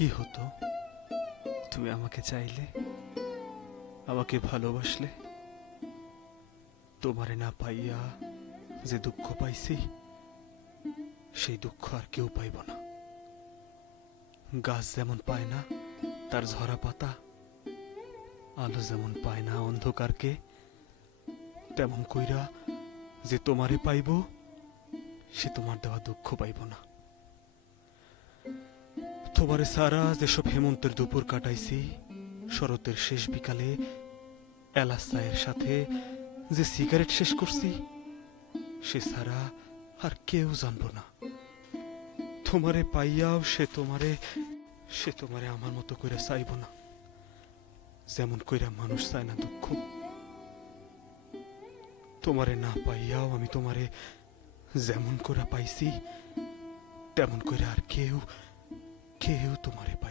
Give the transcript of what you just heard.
কি হতো তুমি আমাকে চাইলে, আমাকে ভালোবাসলে? তোমারে না পাইয়া যে দুঃখ পাইছি, সেই দুঃখ আর কেউ পাইব না। গাছ যেমন পায় না তার ঝরা পাতা, আলো যেমন পায় না অন্ধকারকে, তেমন কইরা যে তোমারে পাইব, সে তোমার দেওয়া দুঃখ পাইব না। তোমারে সারা যেসব হেমন্তের দুপুর কাটাইছি, শরতের শেষ বিকালে এলাচ চায়ের সাথে যে সিগারেট শেষ করছি, সে সারা আর কেউ জানব না। তোমারে পাইয়াও সে তোমারে আমার মতো করে চাইব না, যেমন কইরা মানুষ চায় না দুঃখ। তোমারে না পাইয়াও আমি তোমারে যেমন করে পাইছি, তেমন করে আর কেউ তোমারে পাইব